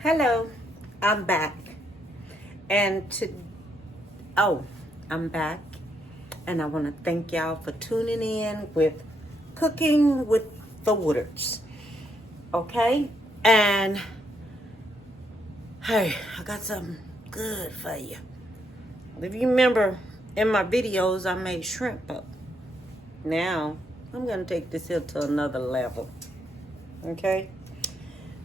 Hello, I'm back. And I'm back. And I want to thank y'all for tuning in with Cooking with the Woodards. Okay? And hey, I got something good for you. If you remember in my videos, I made shrimp up. Now, I'm going to take this here to another level. Okay?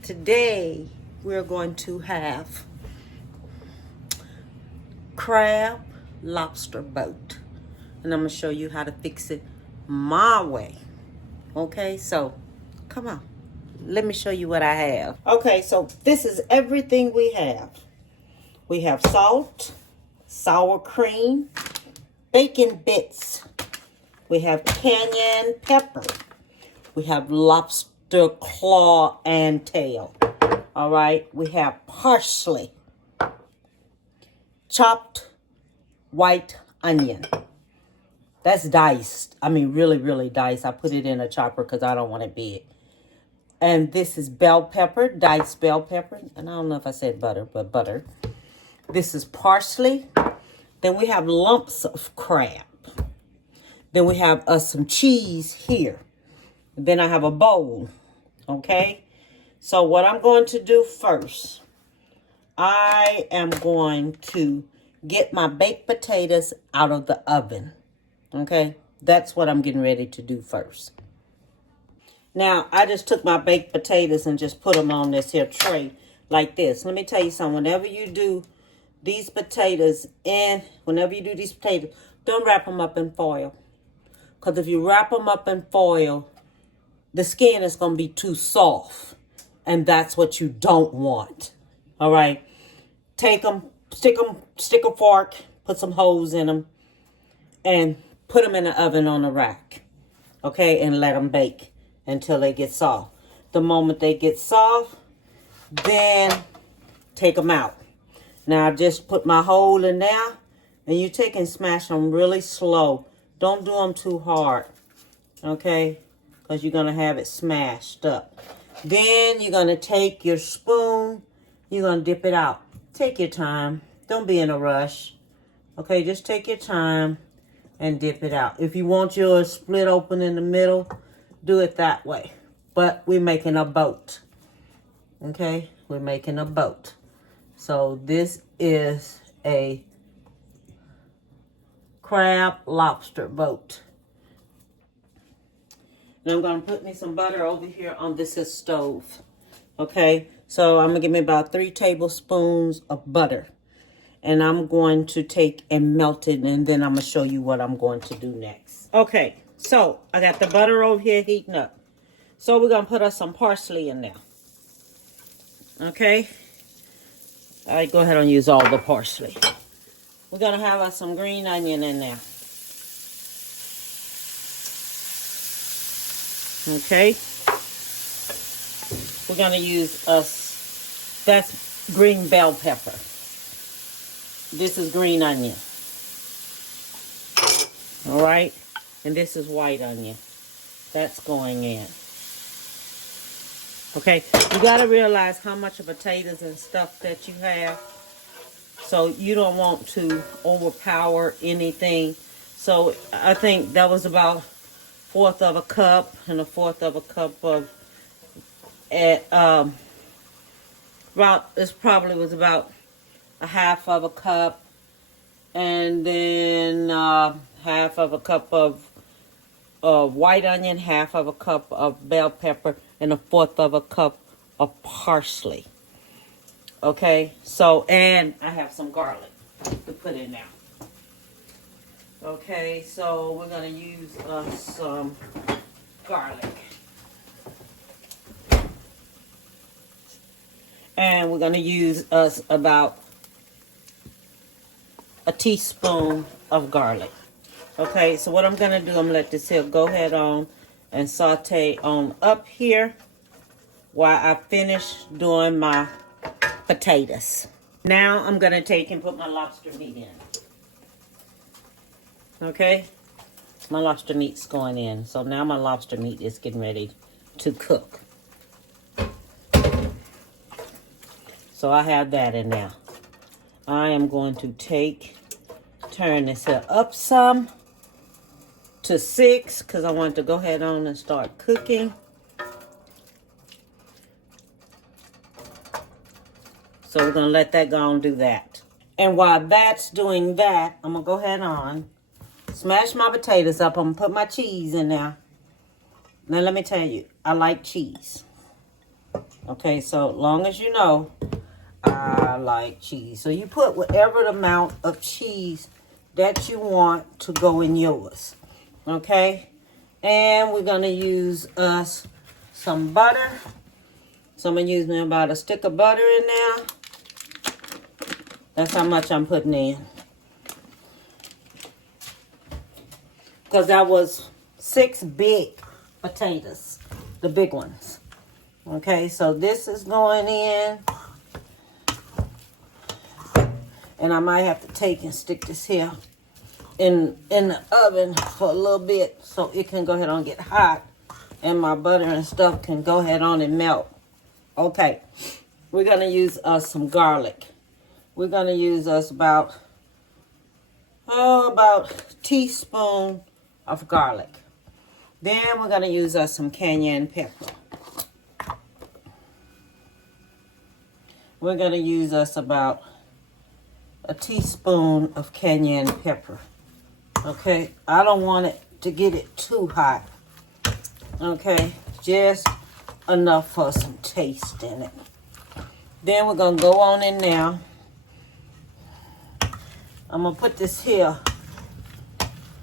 Today, we're going to have Crab-Lobster boat. And I'm going to show you how to fix it my way. Okay, so come on. Let me show you what I have. Okay, so this is everything we have. We have salt, sour cream, bacon bits. We have cayenne pepper. We have lobster claw and tail. All right, we have parsley, chopped white onion. That's diced. I mean, really, really diced. I put it in a chopper because I don't want it big. And this is bell pepper, diced bell pepper. And I don't know if I said butter, but butter. This is parsley. Then we have lumps of crab. Then we have some cheese here. Then I have a bowl. Okay? So what I'm going to do first, I am going to get my baked potatoes out of the oven. Okay? That's what I'm getting ready to do first. Now, I just took my baked potatoes and just put them on this here tray like this. Let me tell you something. Whenever you do these potatoes, don't wrap them up in foil. Because if you wrap them up in foil, the skin is going to be too soft. And that's what you don't want. All right? Take them, stick a fork, put some holes in them, and put them in the oven on a rack. Okay? And let them bake until they get soft. The moment they get soft, then take them out. Now, I just put my hole in there, and you take and smash them really slow. Don't do them too hard, okay? Because you're going to have it smashed up. Then you're going to take your spoon, you're going to dip it out. Take your time. Don't be in a rush. Okay, just take your time and dip it out. If you want yours split open in the middle, do it that way. But we're making a boat. Okay? We're making a boat. So this is a crab-lobster boat. And I'm going to put me some butter over here on this stove. Okay? So I'm going to give me about 3 tablespoons of butter. And I'm going to take and melt it. And then I'm going to show you what I'm going to do next. Okay. So I got the butter over here heating up. So we're going to put us some parsley in there. Okay? All right, go ahead and use all the parsley. We're going to have us some green onion in there. Okay? We're going to use that's green bell pepper. This is green onion. All right? And this is white onion. That's going in. Okay? You got to realize how much of potatoes and stuff that you have. So you don't want to overpower anything. So I think that was about 1/4 of a cup and 1/4 of a cup of this probably was about 1/2 of a cup, and then 1/2 of a cup of white onion, 1/2 of a cup of bell pepper, and 1/4 of a cup of parsley. Okay, so, and I have some garlic to put in there. Okay, so we're going to use some garlic. And we're going to use about a teaspoon of garlic. Okay, so what I'm going to do, I'm going to let this here go ahead on and saute on up here while I finish doing my potatoes. Now I'm going to take and put my lobster meat in. Okay, my lobster meat's going in. So now my lobster meat is getting ready to cook. So I have that in there. I am going to turn this here up some to 6 because I want to go ahead on and start cooking. So we're going to let that go and do that. And while that's doing that, I'm going to go ahead on, smash my potatoes up. I'm going to put my cheese in there. Now let me tell you, I like cheese. Okay, so long as you know, I like cheese. So you put whatever amount of cheese that you want to go in yours. Okay, and we're going to use us some butter. So I'm going to use me about a stick of butter in there. That's how much I'm putting in. Because that was 6 big potatoes, the big ones. Okay, so this is going in. And I might have to take and stick this here in the oven for a little bit so it can go ahead and get hot. And my butter and stuff can go ahead on and melt. Okay, we're going to use us some garlic. We're going to use us about a teaspoon of garlic. Then we're going to use us some cayenne pepper. We're going to use us about a teaspoon of cayenne pepper. Okay, I don't want it to get it too hot. Okay, just enough for some taste in it. Then we're going to go on in now. I'm going to put this here.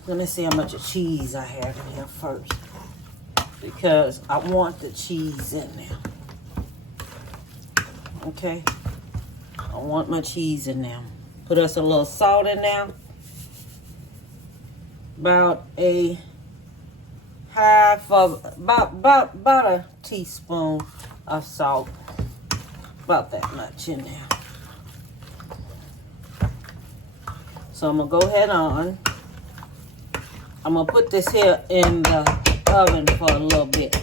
Let me see how much of cheese I have in here first. Because I want the cheese in there. Okay. I want my cheese in there. Put us a little salt in there. About a teaspoon of salt. About that much in there. So I'm going to go ahead on. I'm going to put this here in the oven for a little bit.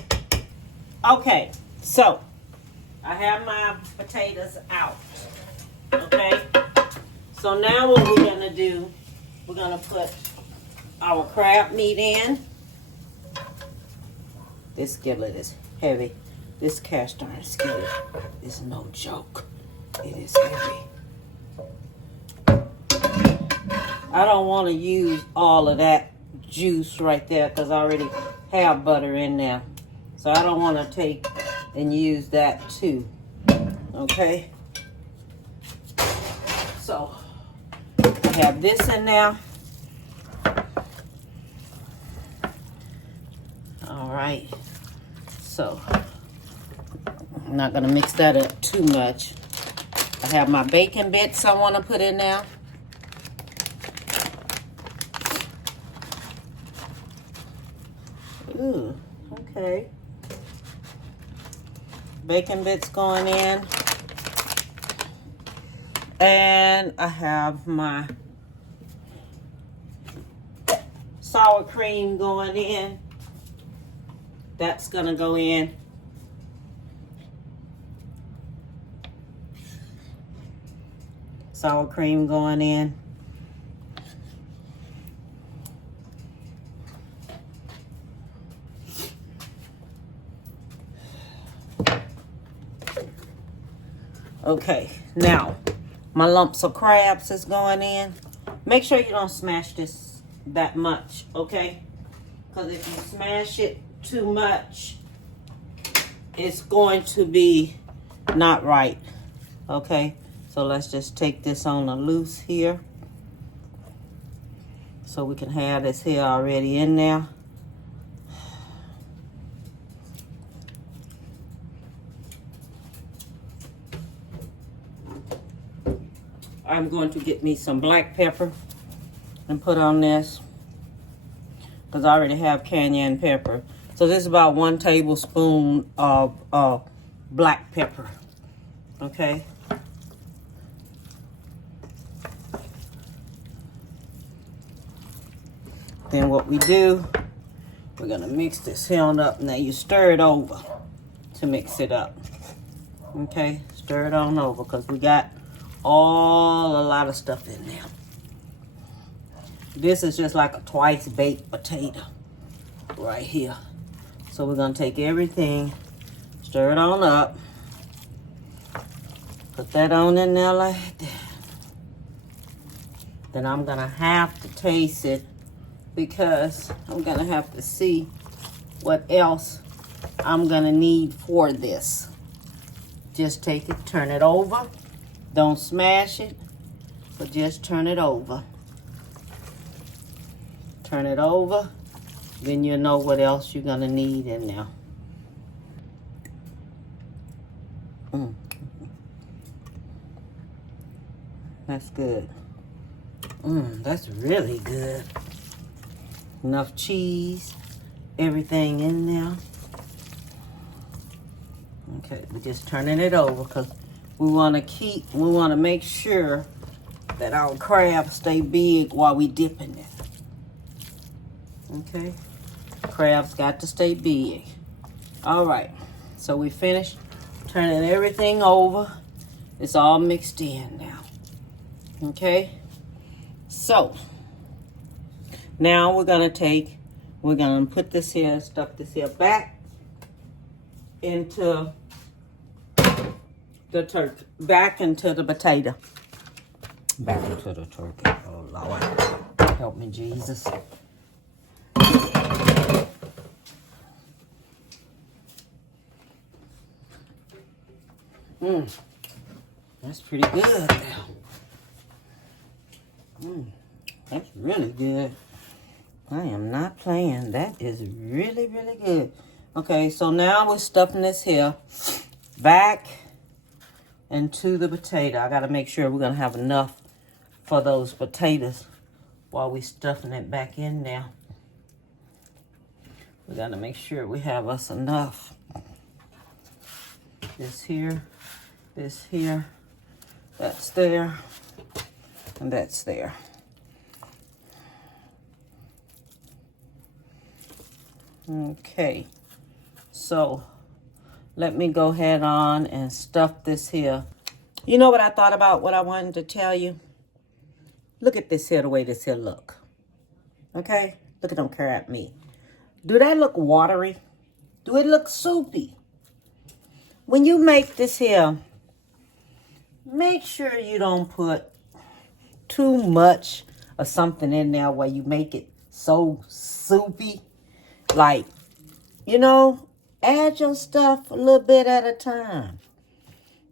Okay, so I have my potatoes out. Okay, so now what we're going to do, we're going to put our crab meat in. This skillet is heavy. This cast iron skillet is no joke. It is heavy. I don't want to use all of that juice right there because I already have butter in there. So I don't want to take and use that too. Okay. So I have this in there. All right. So I'm not going to mix that up too much. I have my bacon bits I want to put in there. Ooh, okay. Bacon bits going in. And I have my sour cream going in. That's going to go in. Sour cream going in. Okay, now my lumps of crabs is going in. Make sure you don't smash this that much, okay? Because if you smash it too much, it's going to be not right, okay? So let's just take this on the loose here. So we can have this here already in there. I'm going to get me some black pepper and put on this because I already have cayenne pepper. So this is about 1 tablespoon of black pepper. Okay. Then what we do, we're going to mix this here on up. Now you stir it over to mix it up. Okay, stir it on over because we got a lot of stuff in there. This is just like a twice baked potato right here. So we're gonna take everything, stir it on up, put that on in there like that. Then I'm gonna have to taste it because I'm gonna have to see what else I'm gonna need for this. Just take it, turn it over. Don't smash it, but just turn it over. Turn it over, then you'll know what else you're gonna need in there. That's good. That's really good. Enough cheese, everything in there. Okay, we're just turning it over because we want to make sure that our crab stay big while we dipping it. Okay, crabs got to stay big. All right, so we finished turning everything over. It's all mixed in now. Okay, so now we're gonna put this here, stuff this here back into the turkey, back into the potato, back into the turkey. Oh Lord, help me, Jesus. That's pretty good now. That's really good. I am not playing. That is really, really good. Okay, so now we're stuffing this here back into the potato. I got to make sure we're going to have enough for those potatoes while we're stuffing it back in there. We got to make sure we have us enough. This here, that's there, and that's there. Okay, so let me go ahead on and stuff this here. You know what I thought about, what I wanted to tell you? Look at this here, the way this here look. Okay, look at them crab meat. Do that look watery? Do it look soupy? When you make this here, make sure you don't put too much of something in there where you make it so soupy. Like, you know, add your stuff a little bit at a time.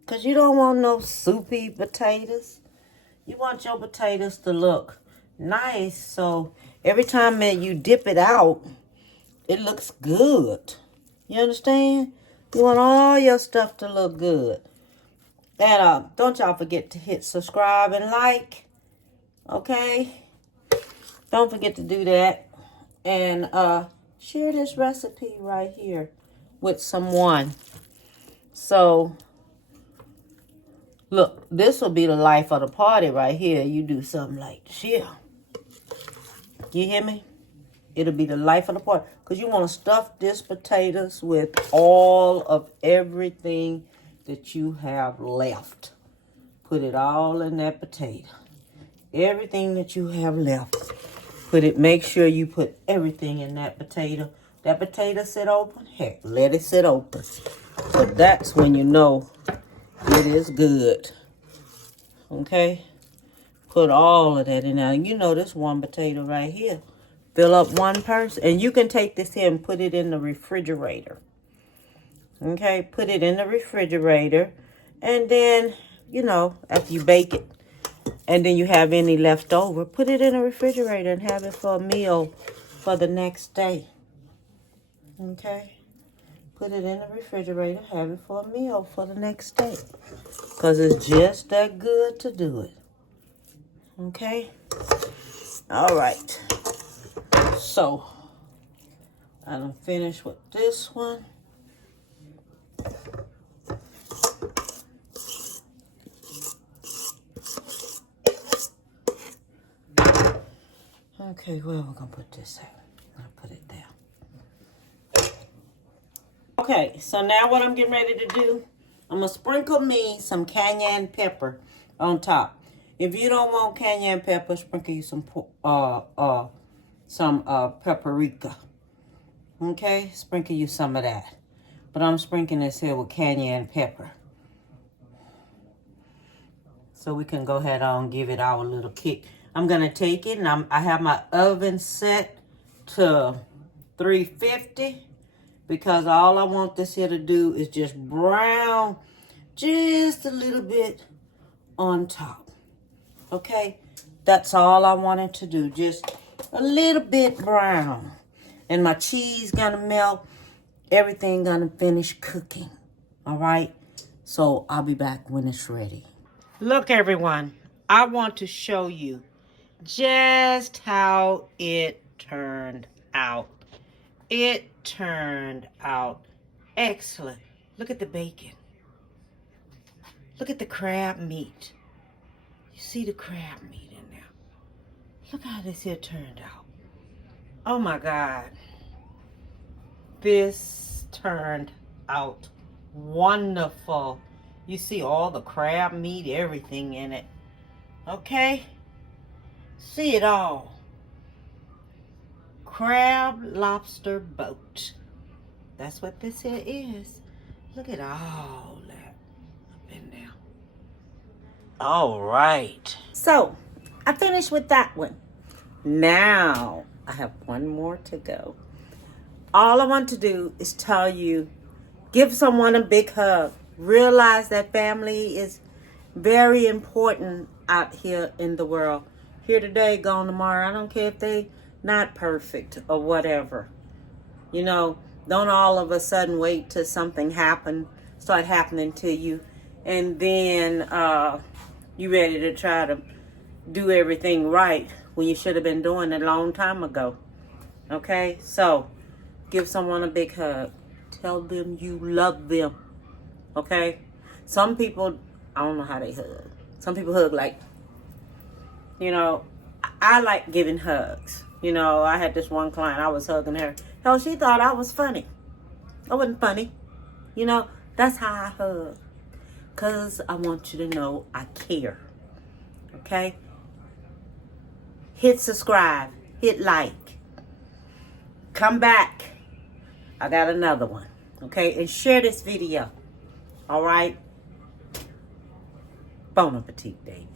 Because you don't want no soupy potatoes. You want your potatoes to look nice. So every time that you dip it out, it looks good. You understand? You want all your stuff to look good. And don't y'all forget to hit subscribe and like. Okay? Don't forget to do that. And share this recipe right here with someone. So, look, this will be the life of the party right here. You do something like this here. You hear me? It'll be the life of the party. Because you want to stuff this potatoes with all of everything that you have left. Put it all in that potato. Everything that you have left. Make sure you put everything in that potato. That potato sit open, heck, let it sit open. So that's when you know it is good. Okay? Put all of that in there. You know this one potato right here. Fill up one person. And you can take this here and put it in the refrigerator. Okay? Put it in the refrigerator. And then, you know, after you bake it, and then you have any left over, put it in the refrigerator and have it for a meal for the next day. Okay? Put it in the refrigerator, have it for a meal for the next day. Because it's just that good to do it. Okay? All right. So, I'm finished with this one. Okay, where we're gonna put this at? I'll put it there. Okay, so now what I'm getting ready to do, I'm going to sprinkle me some cayenne pepper on top. If you don't want cayenne pepper, sprinkle you some paprika. Okay? Sprinkle you some of that. But I'm sprinkling this here with cayenne pepper. So we can go ahead on and give it our little kick. I'm going to take it, and I have my oven set to 350 because all I want this here to do is just brown just a little bit on top. Okay? That's all I wanted to do. Just a little bit brown. And my cheese going to melt. Everything going to finish cooking. All right? So I'll be back when it's ready. Look, everyone, I want to show you just how it turned out. It turned out excellent. Look at the bacon. Look at the crab meat. You see the crab meat in there. Look how this here turned out. Oh my God. This turned out wonderful. You see all the crab meat, everything in it. Okay? See it all. Crab-Lobster boat. That's what this here is. Look at all that up in there. All right. So, I finished with that one. Now, I have one more to go. All I want to do is tell you, give someone a big hug. Realize that family is very important out here in the world. Here today, gone tomorrow. I don't care if they not perfect or whatever. You know, don't all of a sudden wait till something start happening to you, and then you ready to try to do everything right when you should have been doing it a long time ago. Okay? So, give someone a big hug. Tell them you love them. Okay? Some people, I don't know how they hug. Some people hug like, you know, I like giving hugs. You know, I had this one client, I was hugging her. Hell, she thought I was funny. I wasn't funny. You know, that's how I hug. Because I want you to know I care. Okay? Hit subscribe. Hit like. Come back. I got another one. Okay? And share this video. All right? Bon appetit, baby.